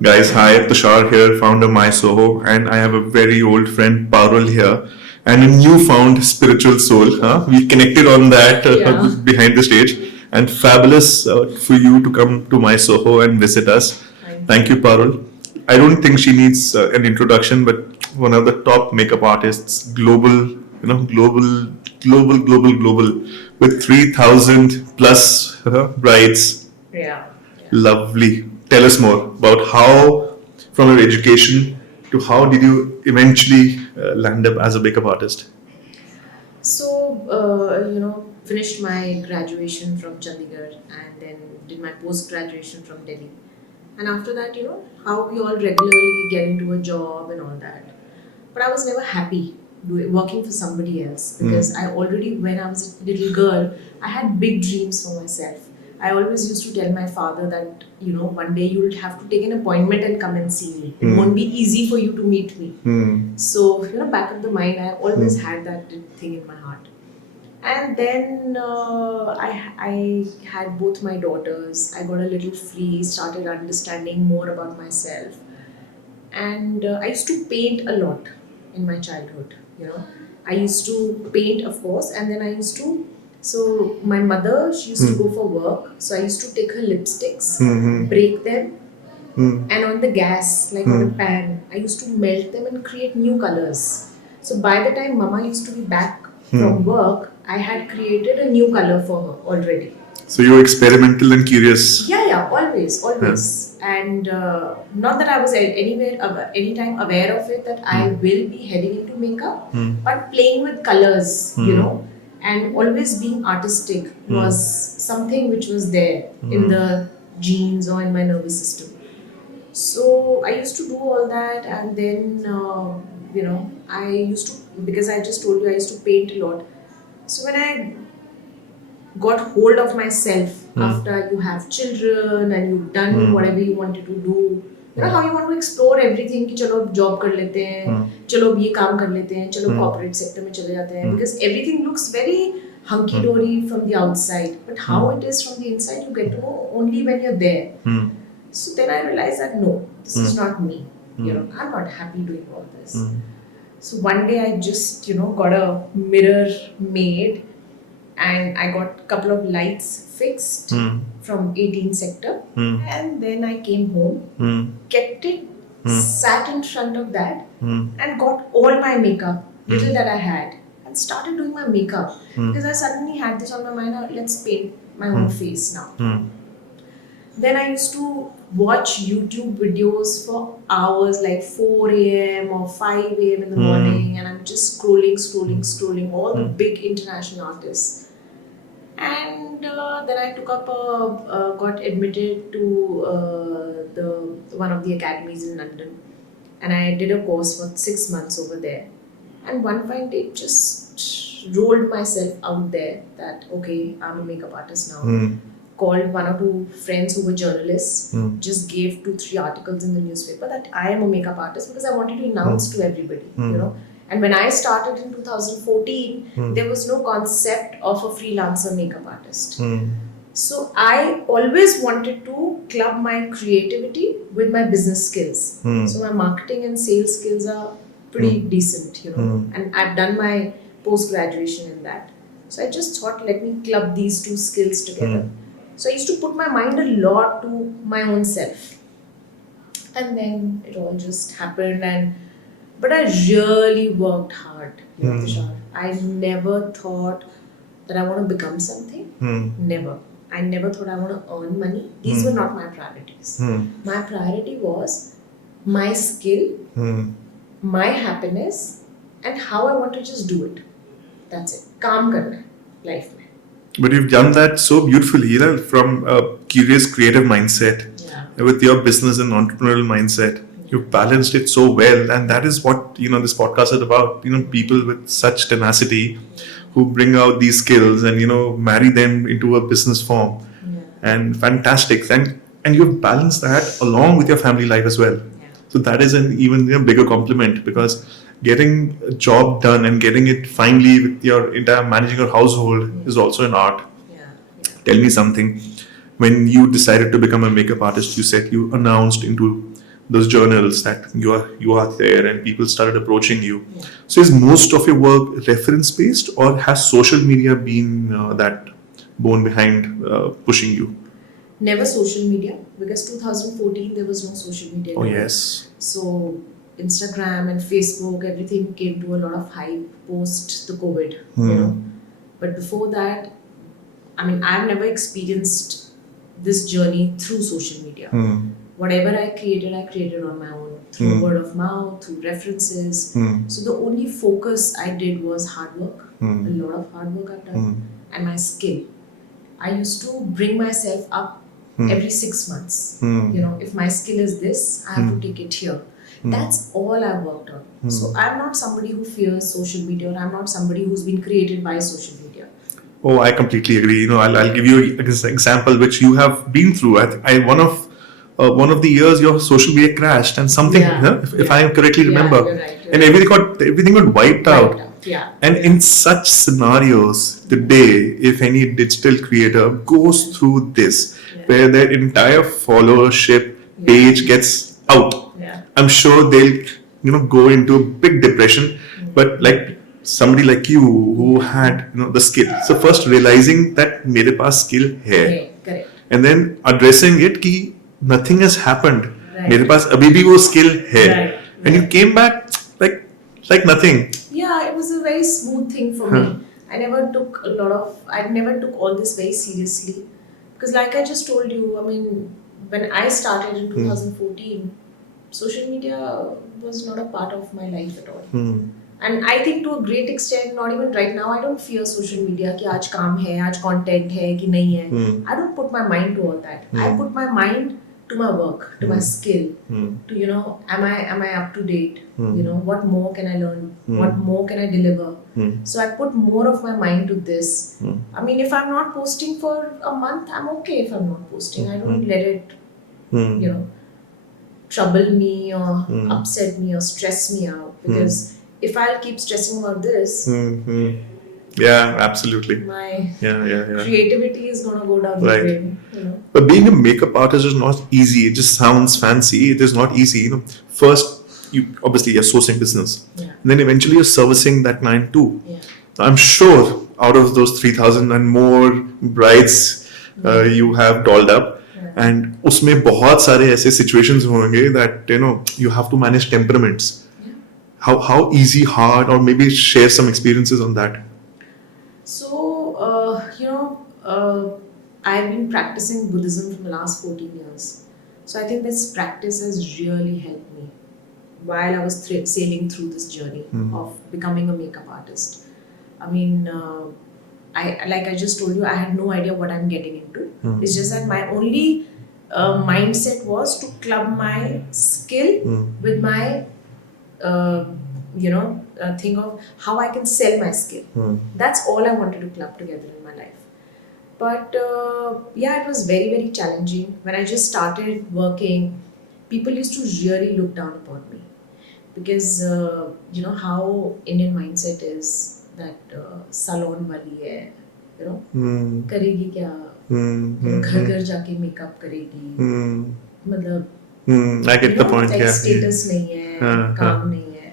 Guys, hi, Tushar here, founder My Soho, and I have a very old friend, Parul here, and a newfound spiritual soul. We connected on that behind the stage, and fabulous for you to come to My Soho and visit us. Thank you, Parul. I don't think she needs an introduction, but one of the top makeup artists, global, with 3,000 plus brides. Lovely. Tell us more about how, from your education to how did you eventually land up as a makeup artist? Finished my graduation from Chandigarh and then did my post graduation from Delhi. And after that, how we all regularly get into a job and all that. But I was never happy working for somebody else because I already, when I was a little girl, I had big dreams for myself. I always used to tell my father that, one day you'll have to take an appointment and come and see me. It won't be easy for you to meet me. So, back of the mind, I always had that thing in my heart. And then I had both my daughters. I got a little free, started understanding more about myself. And I used to paint a lot in my childhood. I used to paint, of course, and then I used to. So my mother, she used to go for work. So I used to take her lipsticks, break them, and on the gas, like on a pan, I used to melt them and create new colors. So by the time Mama used to be back from work, I had created a new color for her already. So you're experimental and curious. Yeah, always. And not that I was anytime aware of it that I will be heading into makeup, but playing with colors, and always being artistic was something which was there in the genes or in my nervous system. So I used to do all that, and then I used to, because I just told you I used to paint a lot. So when I got hold of myself after you have children and you've done whatever you wanted to do, how you want to explore everything कि चलो job कर लेते हैं, चलो ये काम कर लेते हैं, चलो corporate sector में चले जाते हैं, because everything looks very hunky dory from the outside, but how it is from the inside you get to know only when you're there. So then I realized that no, this is not me. I'm not happy doing all this. So one day I just got a mirror made. And I got a couple of lights fixed from 18 sector. And then I came home, kept it, sat in front of that, and got all my makeup, little that I had, and started doing my makeup. Because I suddenly had this on my mind, let's paint my own face now. Then I used to watch YouTube videos for hours, like 4 a.m. or 5 a.m. in the morning, and I'm just scrolling all the big international artists. And then I took up got admitted to one of the academies in London, and I did a course for 6 months over there. And one fine day, just rolled myself out there that okay, I'm a makeup artist now. Called one or two friends who were journalists, just gave 2-3 articles in the newspaper that I am a makeup artist because I wanted to announce to everybody, And when I started in 2014, there was no concept of a freelancer makeup artist. So I always wanted to club my creativity with my business skills. So my marketing and sales skills are pretty decent, and I've done my post-graduation in that. So I just thought, let me club these two skills together. So I used to put my mind a lot to my own self. And then it all just happened, but I really worked hard, Tushar. I never thought that I want to become something. Never. I never thought I want to earn money. These were not my priorities. My priority was my skill, my happiness, and how I want to just do it. That's it. Calm karna life mein. But you've done that so beautifully, from a curious, creative mindset with your business and entrepreneurial mindset. You've balanced it so well, and that is what this podcast is about. People with such tenacity who bring out these skills and marry them into a business form, and fantastic. And you've balanced that along with your family life as well. So that is an even bigger compliment, because getting a job done and getting it finally with your entire managing your household is also an art. Tell me something. When you decided to become a makeup artist, you said you announced into those journals that you are there and people started approaching you. Yeah. So is most of your work reference based, or has social media been that bone behind pushing you? Never social media, because 2014 there was no social media. Oh anymore. yes. So Instagram and Facebook, everything came to a lot of hype post the COVID, But before that, I mean, I've never experienced this journey through social media. Whatever I created on my own, through word of mouth, through references. So the only focus I did was hard work, a lot of hard work I've done, and my skill. I used to bring myself up every 6 months. If my skill is this, I have to take it here. That's all I worked on. So I'm not somebody who fears social media, or I'm not somebody who's been created by social media. Oh, I completely agree. I'll give you an example which you have been through. One of the years your social media crashed and something, if I correctly remember, you're right, and everything got wiped out. Yeah. And in such scenarios, today, if any digital creator goes through this, where their entire followership page gets out, I'm sure they'll go into a big depression. But like somebody like you who had the skill, so first realizing that मेरे पास skill है, Correct. and then addressing it कि nothing has happened, मेरे पास अभी भी वो skill है, and you came back like nothing. Yeah, it was a very smooth thing for me. I never took all this very seriously, because like I just told you, I mean, when I started in 2014, social media was not a part of my life at all. And I think to a great extent, not even right now, I don't fear social media कि आज काम है, आज content है कि नहीं है. I don't put my mind to all that. I put my mind to my work, to my skill, to am I up to date? What more can I learn? What more can I deliver? So I put more of my mind to this. I mean, if I'm not posting for a month, I'm okay if I'm not posting. I don't let it, trouble me or upset me or stress me out, because if I'll keep stressing about this, yeah, absolutely. My Yeah. creativity is gonna go down the drain. But being a makeup artist is not easy. It just sounds fancy. It is not easy. First, you're sourcing business, and then eventually you're servicing that client too. I'm sure out of those 3,000 and more brides you have dolled up, and उसमें बहुत सारे ऐसे situations होंगे that you have to manage temperaments. How easy, hard, or maybe share some experiences on that. So, I've been practicing Buddhism for the last 14 years. So I think this practice has really helped me while I was sailing through this journey of becoming a makeup artist. I mean, like I just told you, I had no idea what I'm getting into. It's just that my only mindset was to club my skill with my thing of how I can sell my skill. That's all I wanted to club together in my life. But it was very, very challenging. When I just started working, people used to really look down upon me, because how Indian mindset is that salon wali hai, करेगी क्या, घर घर जाके makeup करेगी, मतलब I get the point. Status नहीं है, काम नहीं है.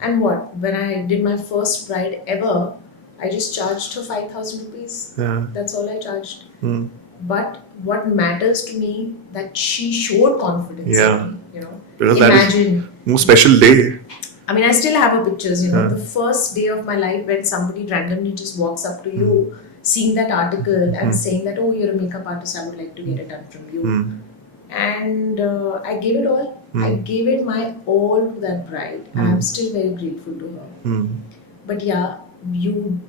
And what? When I did my first bride ever, I just charged her 5,000 rupees. That's all I charged. But what matters to me, that she showed confidence in me. Because imagine. That is more special day. I mean, I still have her pictures. The first day of my life, when somebody randomly just walks up to you, seeing that article and saying that, oh, you're a makeup artist, I would like to get it done from you. And I gave it all. I gave it my all to that bride, and I'm still very grateful to her. But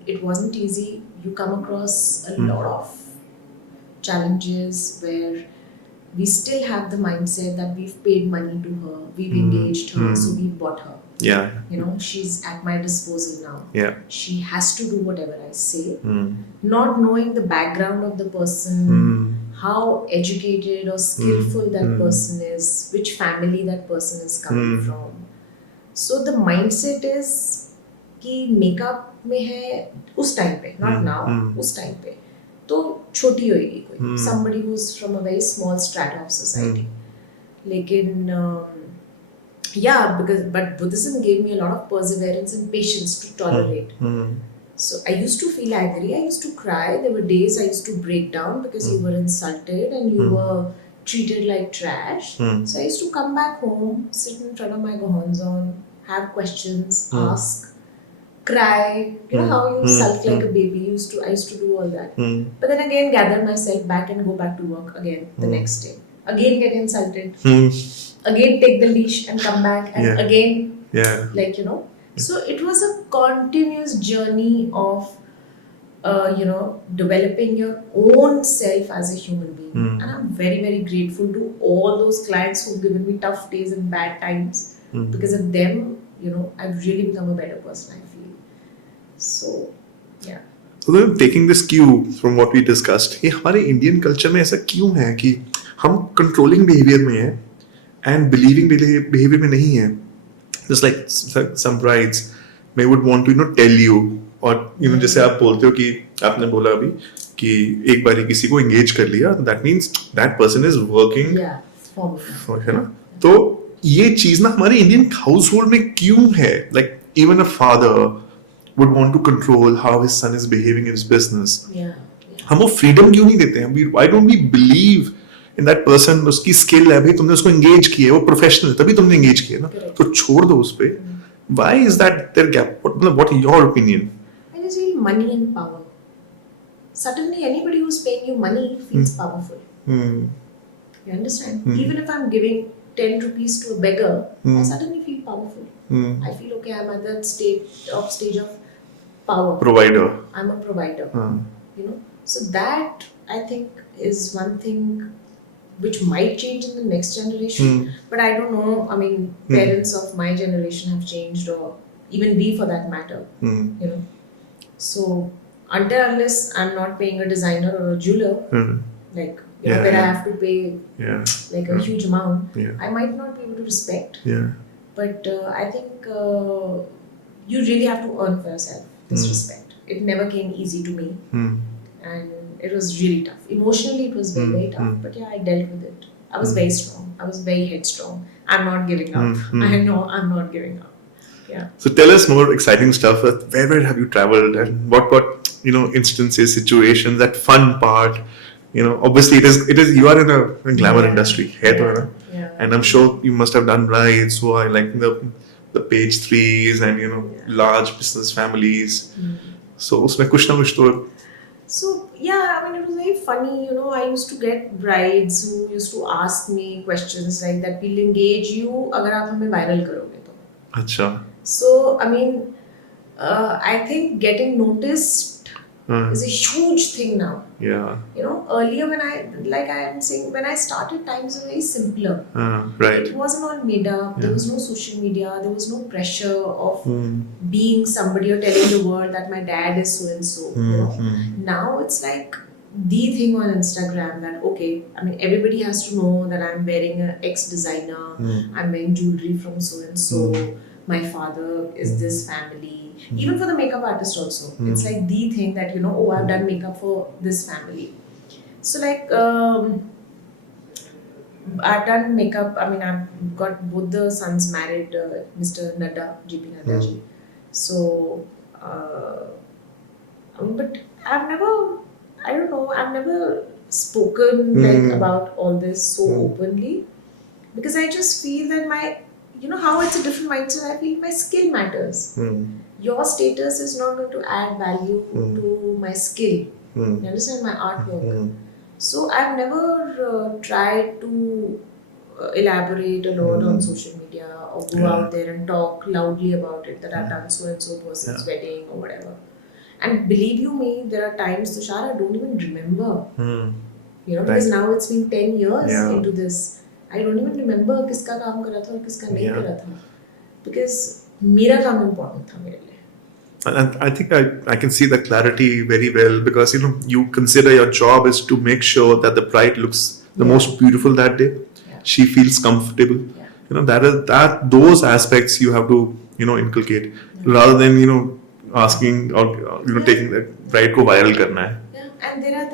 it wasn't easy. You come across a lot of challenges where we still have the mindset that we've paid money to her, we've engaged her, so we've bought her. She's at my disposal now. She has to do whatever I say, not knowing the background of the person, how educated or skillful that person is, which family that person is coming from. So the mindset is कि makeup में है उस time पे, not now, उस time पे तो छोटी होएगी कोई, somebody who's from a very small strata of society. लेकिन yeah, but Buddhism gave me a lot of perseverance and patience to tolerate. So I used to feel angry, I used to cry, there were days I used to break down because you were insulted and you were treated like trash. So I used to come back home, sit in front of my Gohonzon, have questions, ask, cry, you know how you sulk like a baby. I used to do all that. But then again gather myself back and go back to work again the next day. Again get insulted. Again take the leash and come back and again like So it was a continuous journey of developing your own self as a human being. And I'm very, very grateful to all those clients who've given me tough days and bad times. Because of them, I've really become a better person, I feel. So, yeah. So then taking this cue from what we discussed, ये हमारे Indian culture में ऐसा क्यों है कि हम controlling behaviour में हैं and believing behavior में नहीं है. Just like some brides may would want to tell you, और जैसे आप बोलते हो कि आपने बोला अभी कि एक बार किसी को engage कर लिया, that means that person is working है ना. तो ये चीज ना हमारे इंडियन हाउसहोल्ड में क्यों है? Like even a father would want to control how his son is behaving in his business. हम वो freedom क्यों नहीं देते हैं? Why don't we believe in that person? उसकी स्किल है भाई, तुमने उसको एंगेज किया, वो प्रोफेशनल, तभी तुमने एंगेज किया ना, तो छोड़ दो उस पे. Why is that their gap? What is your opinion? I just feel money and power. Suddenly anybody who's paying you money feels powerful. You understand? Even if I'm giving 10 rupees to a beggar, I suddenly feel powerful. I feel okay, I'm at that stage of power. Provider. I'm a provider. So that I think is one thing which might change in the next generation. But I don't know. I mean, parents of my generation have changed, or even we for that matter. So until unless I'm not paying a designer or a jeweler, like where I have to pay like a huge amount, I might not be able to respect. But I think you really have to earn for yourself this respect. It never came easy to me. And it was really tough. Emotionally, it was very, very tough. But yeah, I dealt with it. I was very strong. I was very headstrong. I'm not giving up. I know I'm not giving up. Yeah. So tell us more exciting stuff. Where have you traveled, and what instances, situations, that fun part? Obviously it is. You are in a glamour industry, and I'm sure you must have done brides who are like the page 3s and large business families. So उसमें कुछ ना कुछ तो. So yeah, I mean, it was very funny. I used to get brides who used to ask me questions like that. We'll engage you अगर आप हमें viral करोगे तो. अच्छा. So I mean, I think getting noticed is a huge thing now. Yeah. Earlier when I started, times were very simpler. Right. It wasn't all made up. There was no social media. There was no pressure of being somebody or telling the world that my dad is so and so. Now it's like the thing on Instagram that okay, I mean everybody has to know that I'm wearing an X designer. I'm wearing jewelry from so and so. My father is this family. Even for the makeup artist also, it's like the thing that oh, I've done makeup for this family. So like I've done makeup. I mean, I've got both the sons married, Mr. Nadda, GP Nadda ji. So but I've never spoken like about all this so openly, because I just feel that my how it's a different mindset. I feel my skill matters. Your status is not going to add value to my skill. You understand? My artwork. So I've never tried to elaborate a lot on social media or go out there and talk loudly about it that I've done so and so person's wedding or whatever. And believe you me, there are times, Tushar, I don't even remember. Because now it's been 10 years into this. I don't even remember किसका काम करा था और किसका नहीं करा था, because मेरा काम important था मेरे लिए. And I think I can see the clarity very well, because you consider your job is to make sure that the bride looks the most beautiful that day. She feels comfortable. That those aspects you have to inculcate rather than asking or taking the bride को viral करना है. And there are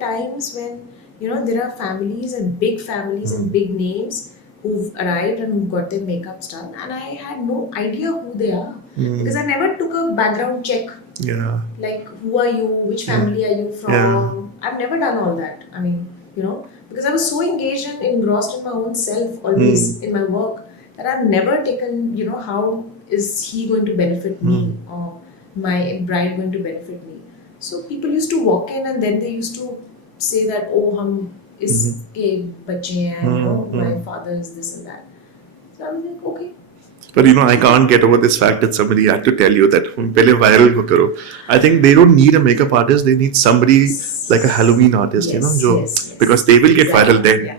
times when there are families and big families and big names who've arrived and who've got their makeups done, and I had no idea who they are because I never took a background check. Yeah. Like, who are you? Which family are you from? Yeah. I've never done all that. I mean, because I was so engaged and engrossed in my own self, always in my work, that I've never taken, how is he going to benefit me or my bride going to benefit me. So people used to walk in and then they used to say that, oh, hum iske bache hain, my father is this and that. So I was like, okay. But I can't get over this fact that somebody had to tell you that pehle viral ho karo. I think they don't need a makeup artist, they need somebody like a Halloween artist, Yes. because they will get viral then. Yeah.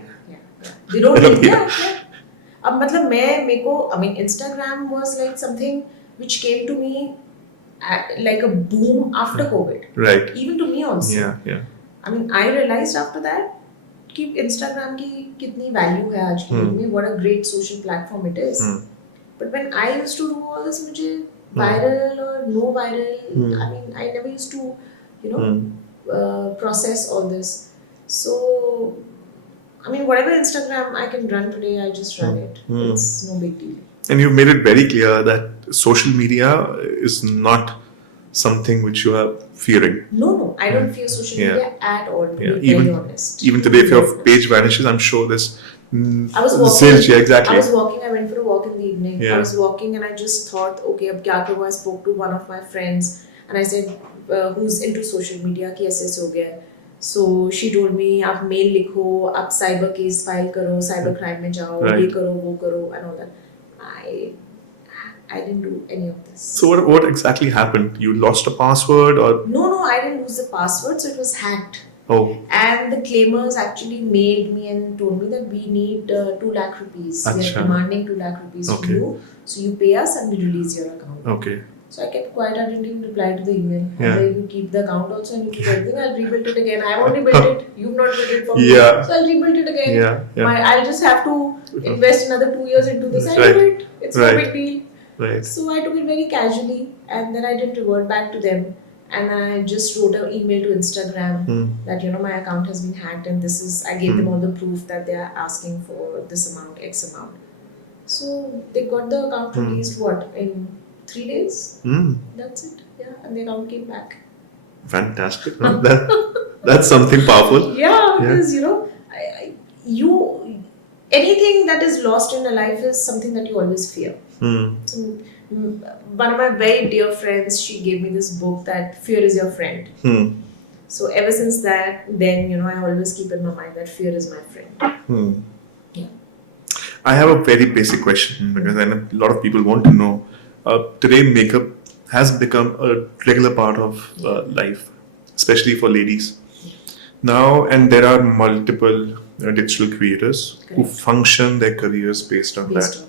They don't need, yeah. अब मतलब मेरे को, I mean, Instagram was like something which came to me like a boom after COVID. Right. Even to me also. Yeah. I mean, I realized after that कि Instagram की कितनी value है आज की डेट में, what a great social platform it is. But when I used to do all this, मुझे viral or no viral, I mean, I never used to, process all this. So, I mean, whatever Instagram I can run today, I just run it. It's no big deal. And you've made it very clear that social media is not something which you are fearing. No, I don't fear social media at all, to be very honest. Even today, if your page vanishes, I'm sure there's I was walking. zilch, exactly. I was walking. I went for a walk in the evening. Yeah. I was walking and I just thought, okay, अब क्या करूँ? I spoke to one of my friends and I said, who's into social media? कि ऐसे हो गया है. So she told me, आप mail लिखो, आप cyber case file करो, cyber crime में जाओ, ये करो, वो करो, and all that. I didn't do any of this. So what exactly happened? You lost a password or? No, I didn't lose the password. So it was hacked. Oh. And the claimers actually mailed me and told me that we need 2 lakh rupees. We are demanding 2 lakh rupees from you. So you pay us and we release your account. Okay. So I kept quiet. I didn't even reply to the email. And then you keep the account also and you keep everything. I'll rebuild it again. I've already built it. You've not built it for me. So I'll rebuild it again. Yeah. I'll just have to invest another 2 years into this. I'll do it. It's no big deal. Right. So I took it very casually and then I didn't revert back to them. And I just wrote an email to Instagram that, my account has been hacked and this is, I gave them all the proof that they are asking for this amount, X amount. So they got the account released, in 3 days? That's it. Yeah. And the account came back. Fantastic. No? That's something powerful. Yeah, because, anything that is lost in a life is something that you always fear. So, one of my very dear friends, she gave me this book that fear is your friend. So ever since then, I always keep in my mind that fear is my friend. Yeah. I have a very basic question because I know a lot of people want to know. Today, makeup has become a regular part of life, especially for ladies. Now, and there are multiple digital creators who function their careers based on that.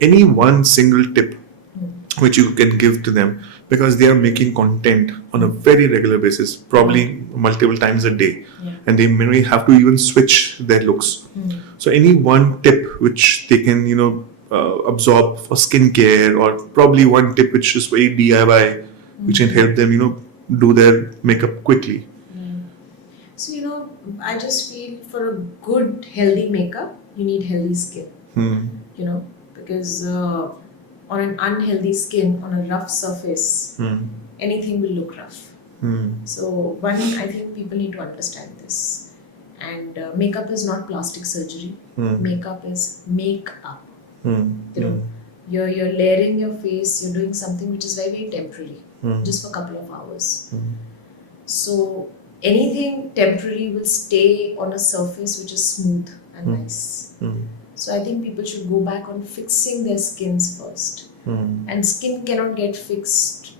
Any one single tip which you can give to them, because they are making content on a very regular basis, probably multiple times a day, and they may have to even switch their looks. So any one tip which they can absorb for skincare, or probably one tip which is very DIY, which can help them do their makeup quickly. So I just feel for a good healthy makeup you need healthy skin. Because on an unhealthy skin, on a rough surface, anything will look rough. So I think people need to understand this. And makeup is not plastic surgery. Makeup is make-up. You're layering your face, you're doing something which is very, very temporary, just for a couple of hours. So anything temporary will stay on a surface which is smooth and nice. So I think people should go back on fixing their skins first. And skin cannot get fixed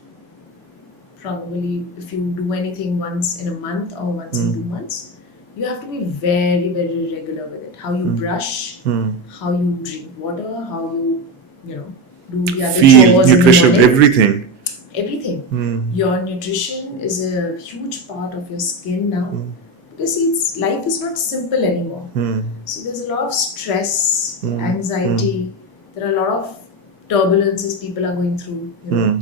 probably if you do anything once in a month or once in 2 months. You have to be very, very regular with it. How you brush, how you drink water, how you, do the other chores, nutrition, everything. Everything. Your nutrition is a huge part of your skin now. Because life is not simple anymore. So there's a lot of stress, anxiety. There are a lot of turbulences people are going through.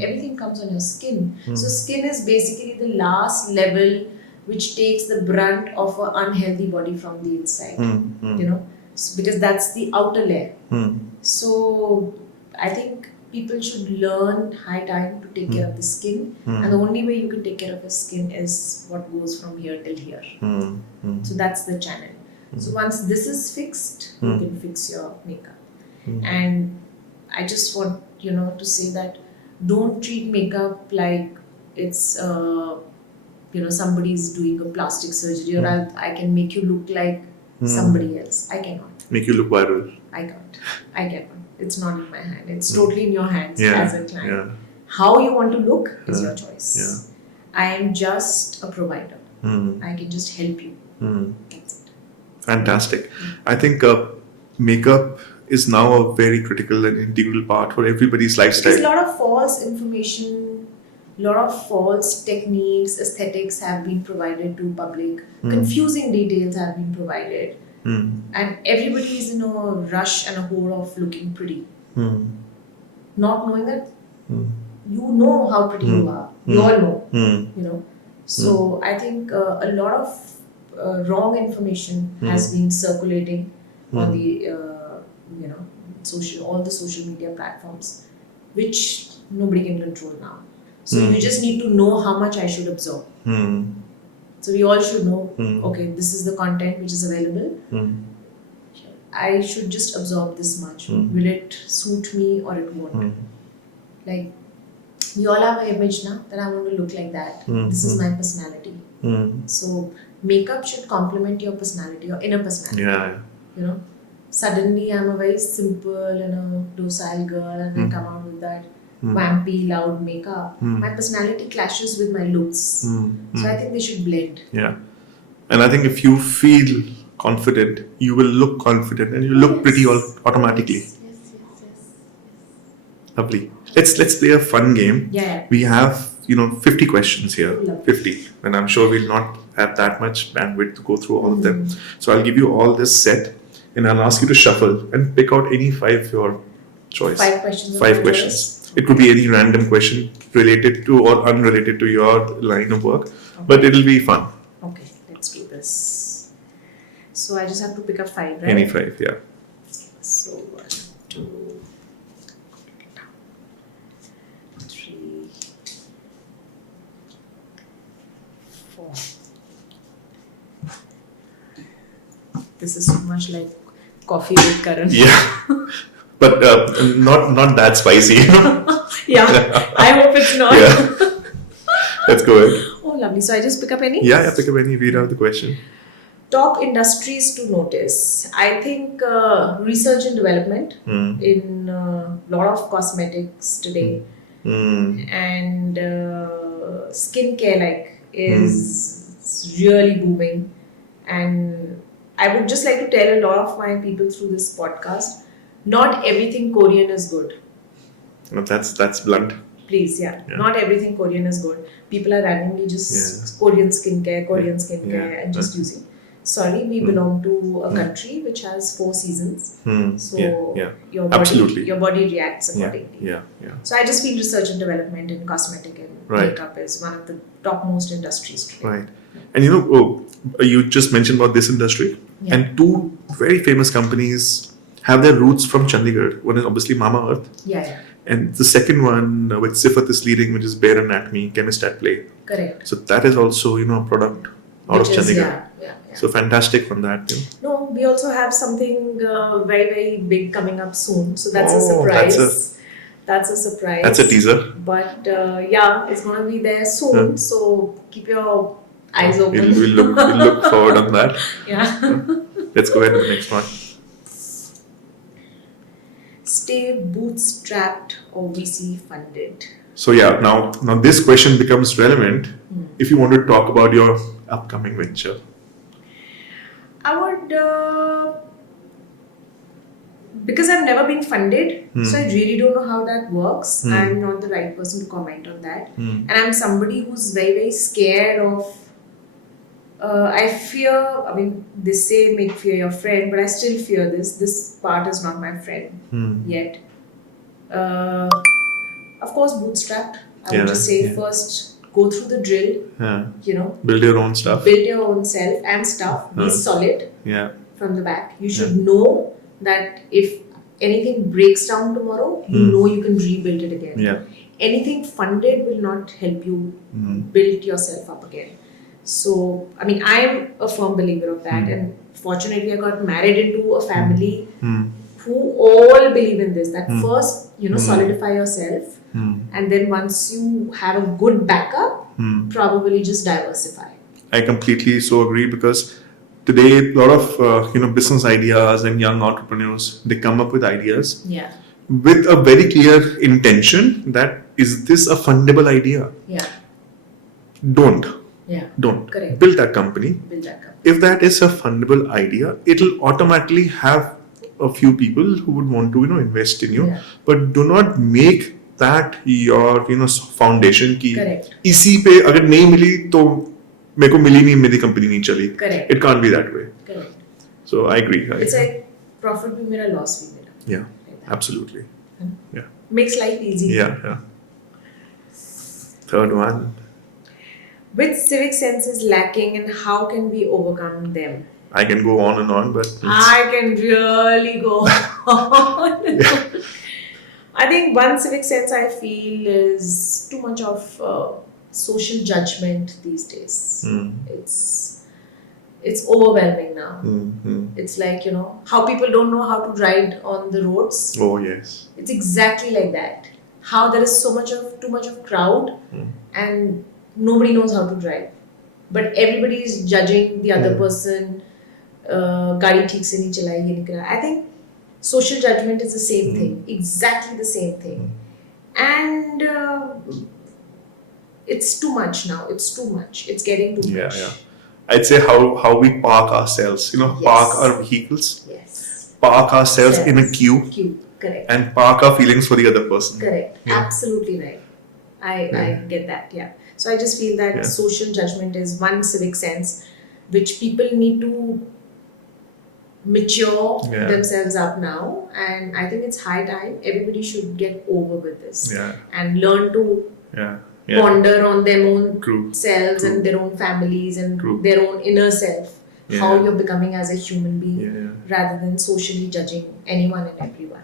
Everything comes on your skin. So skin is basically the last level which takes the brunt of an unhealthy body from the inside. Mm. You know, because that's the outer layer. Mm. So I think people should learn high time to take care of the skin, Mm. and the only way you can take care of your skin is what goes from here till here. Mm. Mm. So that's the channel. So once this is fixed, you can fix your makeup. Mm. And I just want to say that don't treat makeup like it's somebody's doing a plastic surgery, or I can make you look like somebody else. I cannot. Make you look viral. I can't. I cannot. It's not in my hand. It's totally in your hands as a client. Yeah. How you want to look is your choice. Yeah. I am just a provider. Mm. I can just help you. That's it. Fantastic. I think makeup is now a very critical and integral part for everybody's lifestyle. There's a lot of false information, a lot of false techniques, aesthetics have been provided to public. Confusing details have been provided. And everybody is in a rush and a hole of looking pretty. Not knowing that you know how pretty you are. We all know. So I think a lot of wrong information has been circulating on the all the social media platforms, which nobody can control now. So you just need to know how much I should absorb. So we all should know, okay, this is the content which is available. I should just absorb this much. Will it suit me or it won't? Like, we all have an image now that I want to look like that. This is my personality. So makeup should complement your personality, your inner personality. Yeah. Suddenly I'm a very simple and a docile girl, and I come out with that vampy, loud makeup. My personality clashes with my looks. So I think they should blend. Yeah. And I think if you feel confident, you will look confident and you look pretty automatically. Yes. Lovely. Let's play a fun game. Yeah. We have 50 questions here. Lovely. 50, and I'm sure we'll not have that much bandwidth to go through all of them. So I'll give you all this set, and I'll ask you to shuffle and pick out any 5 your choice. 5 questions. 5 questions. It could be any random question related to or unrelated to your line of work, but it'll be fun. Okay, let's do this. So I just have to pick up 5, right? Any 5, yeah. So 1, 2, 3, 4. This is so much like coffee with Karan. Yeah. But not that spicy. Yeah, I hope it's not. Yeah. Let's go ahead. Oh, lovely. So I just pick up any? Yeah, pick up any, read out the question. Top industries to notice. I think research and development in a lot of cosmetics today, and skincare is really booming. And I would just like to tell a lot of my people through this podcast, not everything Korean is good. No, that's blunt. Please, not everything Korean is good. People are randomly just Korean skincare and just using. Sorry, we belong to a country which has 4 seasons. So your body reacts accordingly. Yeah. So I just feel research and development in cosmetic and makeup is one of the topmost industries today. Right. And you just mentioned about this industry, and 2 very famous companies have their roots from Chandigarh. One is obviously Mama Earth. Yeah. And the second one, which Sifat is leading, which is Bare Anatomy, Chemist at Play. Correct. So that is also, a product out of Chandigarh. Yeah. So fantastic on that. No, we also have something very, very big coming up soon. So that's a surprise. That's a surprise. That's a teaser. But it's going to be there soon. So keep your eyes open. We'll look forward on that. Yeah. Let's go ahead to the next one. Stay bootstrapped or VC funded? So now this question becomes relevant if you want to talk about your upcoming venture. I would, because I've never been funded, so I really don't know how that works. I'm not the right person to comment on that. And I'm somebody who's very, very scared of, I fear, they say make fear your friend, but I still fear this. This part is not my friend yet. Of course, bootstrapped. I would just say first go through the drill, build your own stuff. Build your own self and stuff. Be solid from the back. You should know that if anything breaks down tomorrow, you know you can rebuild it again. Anything funded will not help you build yourself up again. So, I mean, I'm a firm believer of that. And fortunately, I got married into a family who all believe in this. That first, solidify yourself. And then once you have a good backup, probably just diversify. I completely so agree, because today a lot of business ideas and young entrepreneurs, they come up with ideas with a very clear intention that is this a fundable idea? Don't. Correct. Build that company. If that is a fundable idea, it'll automatically have a few people who would want to invest in you. But do not make that your foundation की इसी पे अगर नहीं मिली तो मेरे को मिली नहीं, मेरी कंपनी नहीं चली. Correct. It can't be that way. Correct. So I agree. It's like profit भी मेरा, loss भी मेरा. Yeah, like absolutely. Yeah. Makes life easy. Yeah. Third one. Which civic sense is lacking and how can we overcome them? I can go on and on, but I can really go on and on. I think one civic sense I feel is too much of social judgment these days. It's overwhelming now. It's like, how people don't know how to ride on the roads. Oh, yes. It's exactly like that. How there is too much of crowd and nobody knows how to drive. But everybody is judging the other person. Gaadi theek se nahi chalai, ye nahi kara. I think social judgment is the same thing. Exactly the same thing. And it's too much now. It's too much. It's getting too much. Yeah. I'd say how we park ourselves. Park our vehicles. Yes. Park ourselves in a queue. Correct. And park our feelings for the other person. Correct. Yeah. Absolutely right. I get that. Yeah. So I just feel that social judgment is one civic sense which people need to mature themselves up now, and I think it's high time everybody should get over with this and learn to ponder on their own selves and their own families and their own inner self, how you're becoming as a human being rather than socially judging anyone and everyone.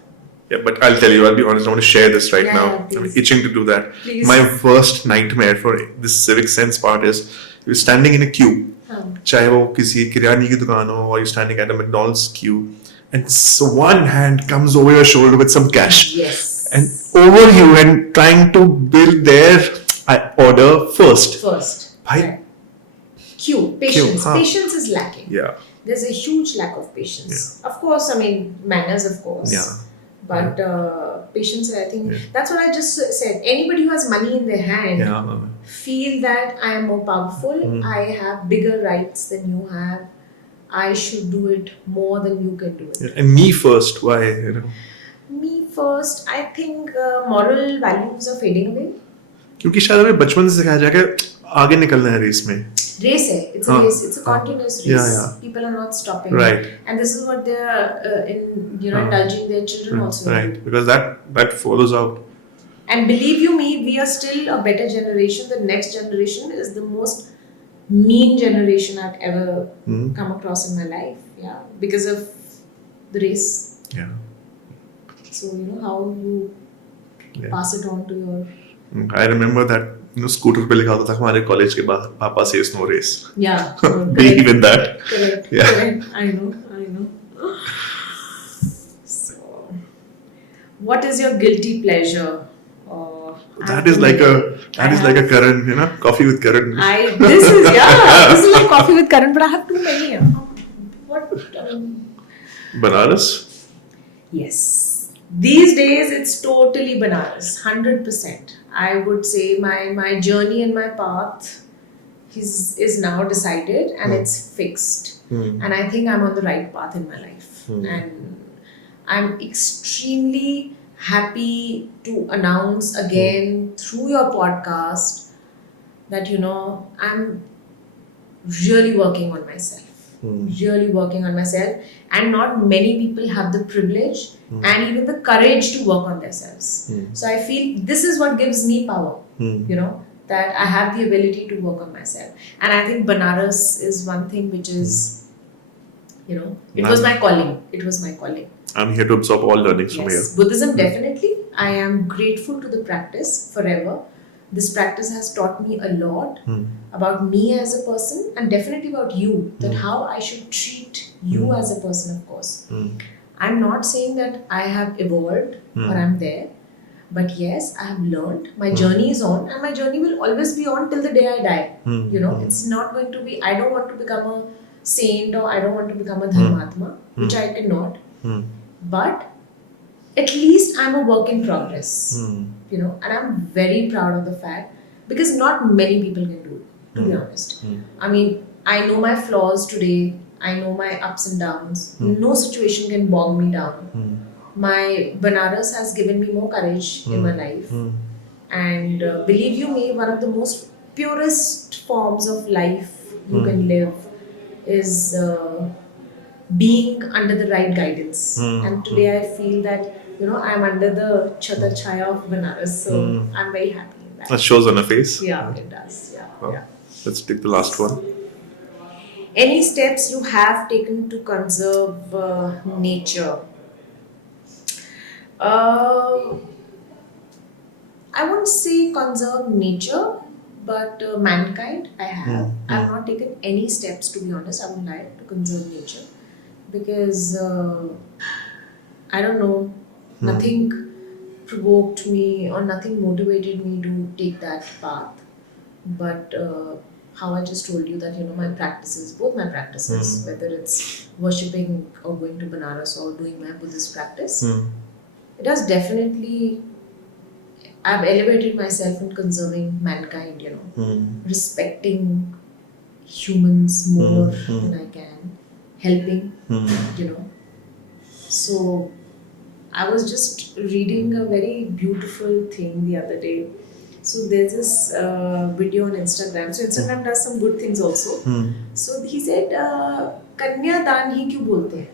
Yeah, but I'll tell you, I'll be honest, I want to share this right now. Please. I'm itching to do that. Please. My first nightmare for this civic sense part is you're standing in a queue. चाहे वो किसी किराने की दुकान हो, or you're standing at a McDonald's queue, and so one hand comes over your shoulder with some cash, and over you, and trying to build their order first. Bhai, queue, patience. Patience is lacking. Yeah. There's a huge lack of patience. Of course, I mean manners, of course. Yeah. But patience, I think that's what I just said. Anybody who has money in their hand feel that I am more powerful, I have bigger rights than you have, I should do it more than you can do it. Yeah. And me first, why? Me first, I think moral values are fading away. क्योंकि शायद हमें बचपन से सिखाया जाएगा आगे निकलना है रेस में. Race hai. It's a race. It's a continuous race. People are not stopping. Right. And this is what they are indulging their children also. Right. Because that follows out. And believe you me, we are still a better generation. The next generation is the most mean generation I've ever come across in my life. Yeah. Because of the race. Yeah. So how you pass it on to your. I remember that. Scooter पे लिखा होता था हमारे college के बाद पापा says no race. Yeah. Believe in that. Correct. Yeah. Correct. I know. So, what is your guilty pleasure? That is like a Karan, coffee with Karan. This is like coffee with Karan, but I have too many. What? Banaras? Yes. These days, it's totally bananas, 100%. I would say my journey and my path is now decided and it's fixed. And I think I'm on the right path in my life. And I'm extremely happy to announce again through your podcast that, I'm really working on myself. Really working on myself, and not many people have the privilege and even the courage to work on themselves. So I feel this is what gives me power. that I have the ability to work on myself. And I think Banaras is one thing which is, it was my calling. It was my calling. I'm here to absorb all learnings from here. Yes, Buddhism definitely. I am grateful to the practice forever. This practice has taught me a lot about me as a person, and definitely about you, that how I should treat you as a person, of course. I'm not saying that I have evolved or I'm there, but yes, I have learned. My journey is on, and my journey will always be on till the day I die. It's not going to be, I don't want to become a saint, or I don't want to become a dharmatma, which I cannot. But at least I'm a work in progress, and I'm very proud of the fact, because not many people can do it, to be honest. I mean, I know my flaws today, I know my ups and downs. No situation can bog me down. My Banaras has given me more courage in my life. And believe you me, one of the most purest forms of life you can live is being under the right guidance. And today I feel that, I'm under the Chhatar Chhaya of Banaras. So I'm very happy in that. That shows on her face. Yeah, it does. Yeah. Wow. Yeah. Let's take the last one. Any steps you have taken to conserve nature? I wouldn't say conserve nature, but mankind I have. I have not taken any steps, to be honest, I wouldn't lie, to conserve nature. Because, I don't know, nothing provoked me or nothing motivated me to take that path. But how I just told you that, my practices, both my practices, whether it's worshipping or going to Banaras or doing my Buddhist practice, it has definitely, I've elevated myself in conserving mankind, respecting humans more than I can, helping, So I was just reading a very beautiful thing the other day. So there's this video on Instagram. So Instagram does some good things also. So he said, कन्यादान ही क्यों बोलते हैं?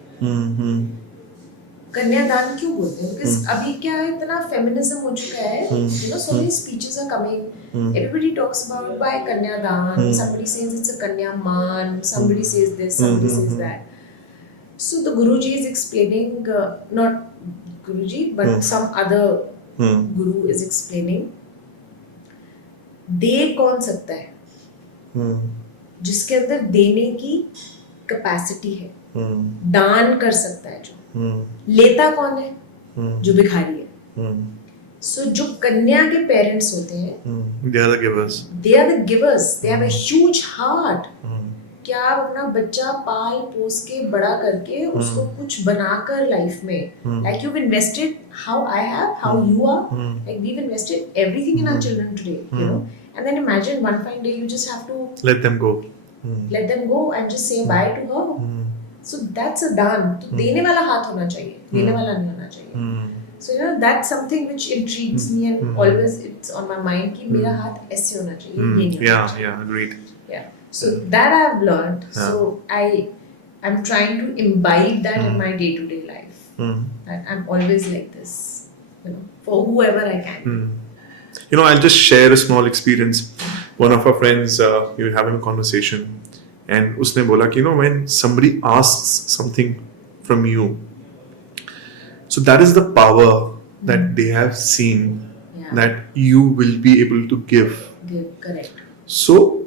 कन्यादान क्यों बोलते हैं? Because अभी क्या है, इतना feminism हो चुका है. So many speeches are coming. Everybody talks about why कन्यादान. Somebody says it's a kanyaman. Somebody says this. Somebody says that. So the Guruji is explaining, not Guruji, but some other Guru is explaining. दे कौन सकता है जिसके अंदर देने की capacity है, दान कर सकता है जो, लेता कौन है, जो भिखारी है. सो जो कन्या के पेरेंट्स होते हैं, they are the givers. They are the givers. They have a huge heart. क्या आप अपना बच्चा पाल पोस के बड़ा करके उसको कुछ बनाकर लाइफ में, like you've invested, how I have, how you are, like we've invested everything in our children today, and then imagine one fine day you just have to let them go and just say bye to her. So that's a दान. तो देने वाला हाथ होना चाहिए, लेने वाला नहीं होना चाहिए. So that's something which intrigues me, and always it's on my mind कि मेरा हाथ ऐसे होना चाहिए, ये नहीं होना चाहिए. Yeah, agreed. Yeah. So that I've learned. So I'm trying to imbibe that in my day-to-day life. That I'm always like this, for whoever I can. I'll just share a small experience. One of our friends, we were having a conversation, and usne bola ki, when somebody asks something from you, so that is the power that they have seen, that you will be able to give. Correct. So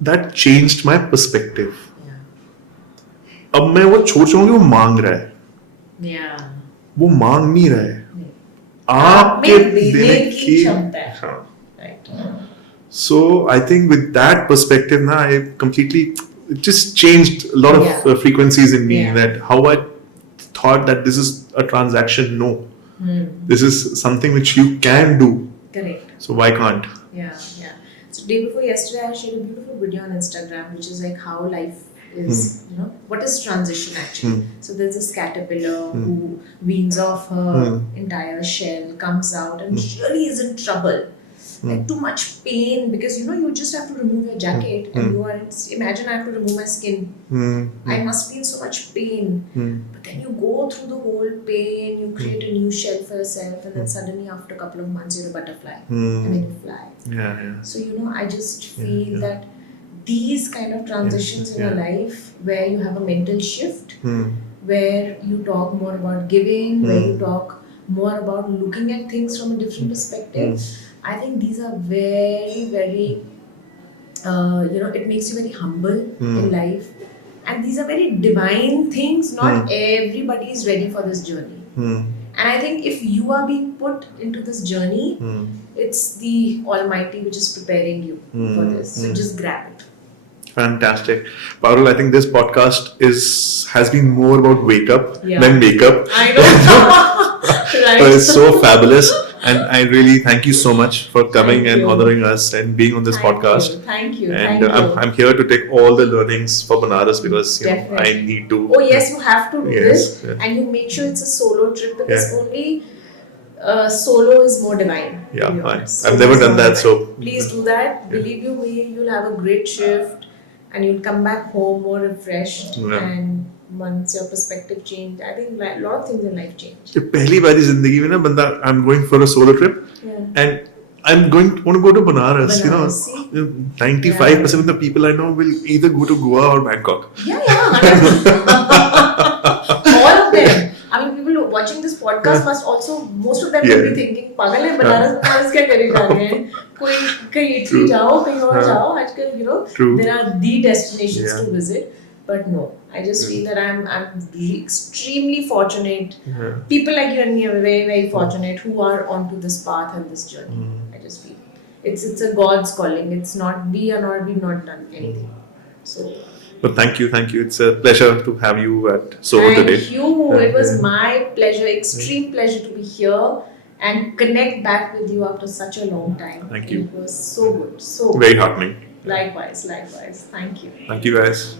that changed my perspective. अब मैं वो छोड़ चुका, वो मांग रहा है, वो मांग नहीं रहा है, आपके देने की क्षमता है. So I think with that perspective, I completely, it just changed a lot of frequencies in me. That how I thought that this is a transaction. No, this is something which you can do. Correct. So why can't? Yeah. So day before yesterday, I shared a beautiful video on Instagram, which is like how life is, what is transition actually. So there's this caterpillar who weans off her entire shell, comes out and really is in trouble. Like too much pain, because you just have to remove your jacket and imagine I have to remove my skin. I must be in so much pain. But then you you go through the whole pain, you create a new shell for yourself, and then suddenly after a couple of months you're a butterfly, and then you fly. Yeah. So I just feel that these kind of transitions in your life, where you have a mental shift, where you talk more about giving, where you talk more about looking at things from a different perspective, I think these are very, very, it makes you very humble in life. And these are very divine things. Not everybody is ready for this journey. And I think if you are being put into this journey, it's the Almighty which is preparing you for this. So just grab it. Fantastic. Parul, I think this podcast has been more about wake up than make up. I know. Right. But it's so fabulous. And I really thank you so much for coming and honoring us and being on this podcast. Thank you. And I'm here to take all the learnings for Banaras because I need to. Oh yes, you have to do this. Yeah. And you make sure it's a solo trip because only solo is more divine. Yeah, I've never done that, so please do that. Believe you me, you'll have a great shift and you'll come back home more refreshed. And once your perspective changed, I think a lot of things in life change. पहली बारी जिंदगी में ना बंदा, I'm going for a solo trip and I'm want to go to Banaras. 95% of the people I know will either go to Goa or Bangkok. All of them. I mean, people watching this podcast must also, most of them will be thinking, पागल है बनारस क्या करे जा रहे हैं? कोई कहीं Italy जाओ, कहीं और जाओ. आजकल there are the destinations to visit. But no, I just feel that I'm extremely fortunate. People like you and me are very, very fortunate who are onto this path and this journey. I just feel it's a God's calling. It's not we've not done anything. So. But thank you. It's a pleasure to have you at Soho today. Thank you. It was my pleasure, extreme pleasure to be here and connect back with you after such a long time. Thank you. It was so good. So very heartening. Likewise. Thank you. Thank you, guys.